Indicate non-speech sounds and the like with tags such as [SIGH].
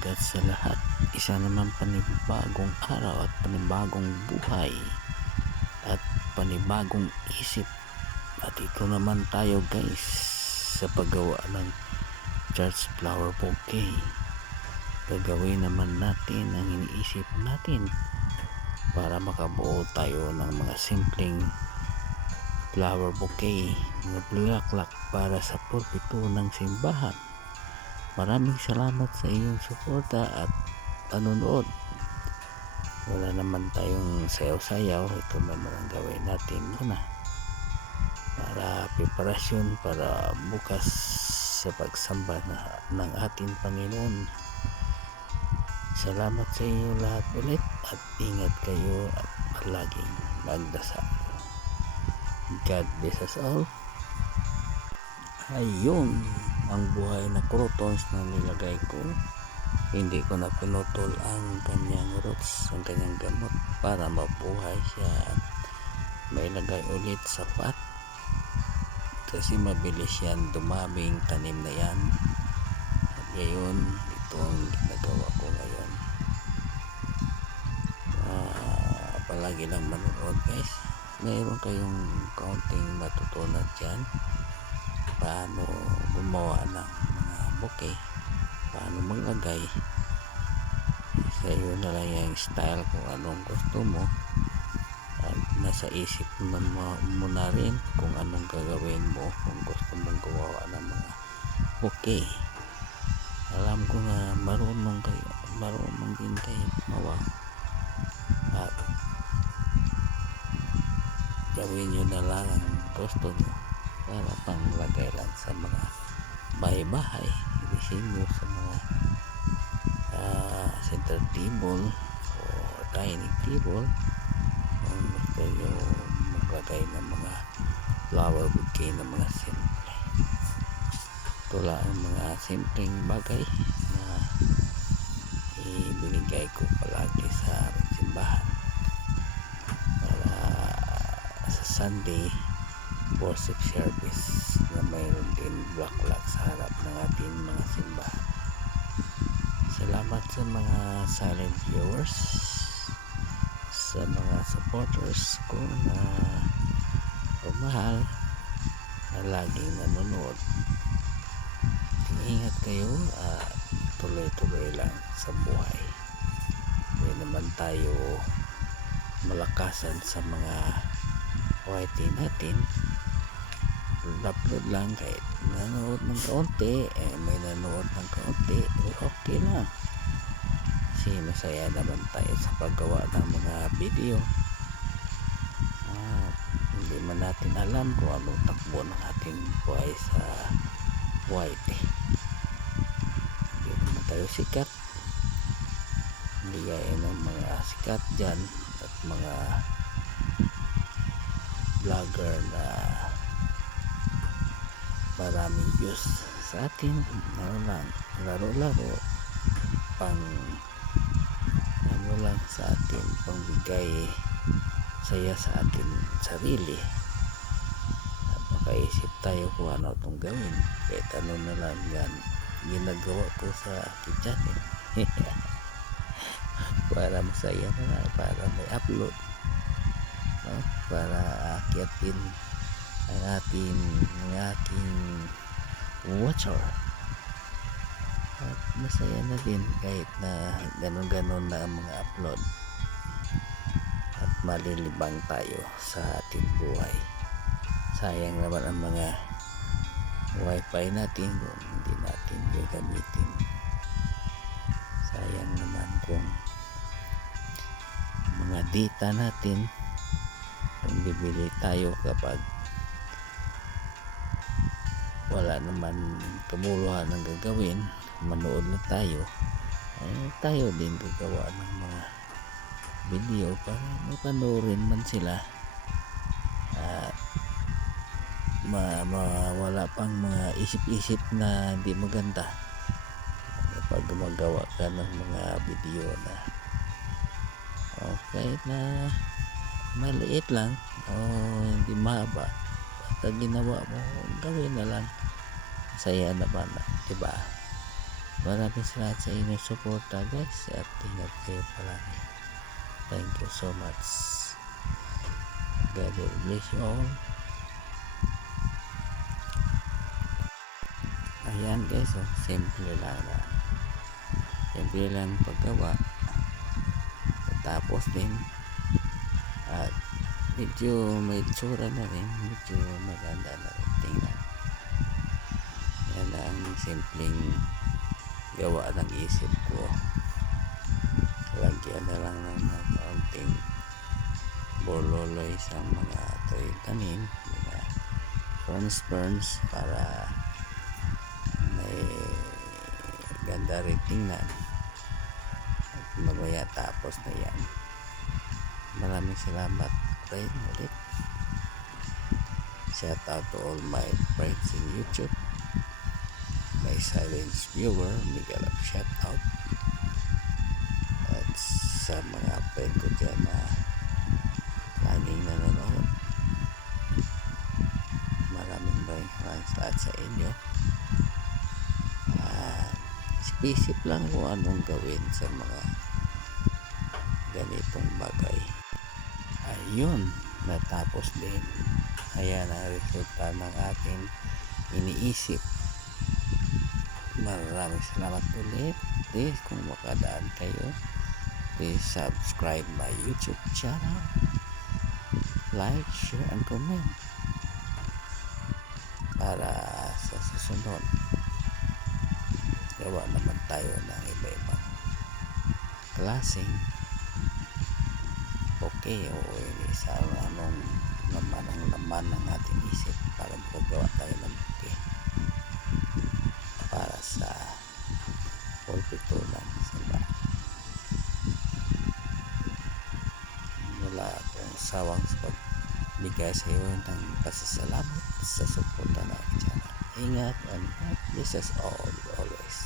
aga't sa lahat. Isa naman panibagong araw at panibagong buhay at panibagong isip. At ito naman tayo guys sa paggawa ng church flower bouquet. Gagawin naman natin ang iniisip natin para makabuo tayo ng mga simpleng flower bouquet na bulaklak para sa purpito ng simbahan. Maraming salamat sa iyong suporta at panonood. Wala naman tayong sayaw-sayaw. Ito naman ang gawin natin muna. Para preparasyon para bukas sa pagsamba na, ng ating Panginoon. Salamat sa iyo lahat ulit at ingat kayo at palaging magdasal. God bless us all. Ayun ang buhay na crotons na nilagay ko hindi ko na pinutol ang kanyang roots ang kanyang gamot para mabuhay siya. At may lagay ulit sa pot kasi mabilis yan dumaming tanim na yan. At ngayon ito ang ginagawa ko ngayon. Uh, palagi lang manonood guys. Mayroon kayong kaunting matutunan dyan paano gumawa ng mga bouquet paano maglagay sa iyo na lang yung style kung anong gusto mo. At nasa isip mo, mo na rin kung anong gagawin mo kung gusto mong gumawa ng mga bouquet alam ko nga marunong kayo marunong din kayo gumawa. At gawin nyo na lang ang gusto nyo para panglagay lang sa mga bahay-bahay disenyo sa mga uh, center table o dining table. Kung gusto nyo maglagay ng mga flower bouquet ng mga simple. Lang ang mga simpleng bagay na ibinigay ko palagi sa simbahan. Para sa Sunday worship service na mayroon din bulaklak sa harap ng ating mga simbahan. Salamat sa mga silent viewers, sa mga supporters ko na pumahal na laging nanonood. Ingat kayo at tuloy-tuloy lang sa buhay. Hindi naman tayo malakasan sa mga YT natin upload lang kahit nanood ng kaunti eh may nanood ng kaunti okay lang kasi masaya naman tayo sa paggawa ng mga video. Ah, hindi man natin alam kung anong takbo ng ating buhay sa YT hindi naman tayo sikat. Hindi gaya ng mga sikat dyan at mga vlogger na maraming views sa atin. Ano lang. Laro-laro pang ano lang sa atin pang bigay saya sa atin sarili. Makaisip tayo kung ano itong gawin. Kahit ano na lang yan ginagawa ko sa aking channel [LAUGHS] para masaya na para may upload. No? para akyatin ang ating ang aking watcher at masaya na din kahit na ganon-ganon na ang mga upload. At malilibang tayo sa ating buhay. Sayang naman ang mga wifi natin kung hindi natin gagamitin. Sayang naman kung mga data natin kung bibili tayo kapag wala naman kamuluhan ng gagawin. Manood na tayo. Ay tayo din gagawa ng mga video para mapanoorin man sila. At ma, ma wala pang mga isip-isip na hindi maganda. Kapag gumagawa ka ng mga video na okay na maliit lang o hindi mahaba basta ginawa mo gawin na lang saya naman di ba Maraming salamat sa inyong suporta guys at ingat kayo palagi. Thank you so much. God bless you all. Ayan guys, oh, simple lang na. Simple lang paggawa. Tapos din at medyo may tsura na rin, medyo maganda na rin tingnan. Yan ang simpleng gawa ng isip ko. Lagyan na lang ng mga kaunting bololoy sa mga tuwing tanim, mga ferns ferns para may ganda rin tingnan. At mamaya tapos na yan. Maraming salamat rin ulit. Shout out to all my friends in YouTube. My silence viewer, mega love shout out. At sa mga friend ko dyan na laging nanonood. Maraming maraming maraming salamat sa inyo. Ah, isip lang kung anong gawin sa mga ganitong bagay. Ayun, natapos din. Ayan ang resulta ng aking iniisip. Maraming salamat ulit. Please, kung makadaan kayo, please subscribe my YouTube channel. Like, share, and comment. Para sa susunod, gawa naman tayo ng iba-ibang klaseng okay o hindi sa anong naman ang laman ng ating isip para makagawa tayo ng buke para sa pulpitulan sila wala akong sawang sa pagbigay sa iyo ng pasasalamat sa suporta ng aking channel ingat and God bless all always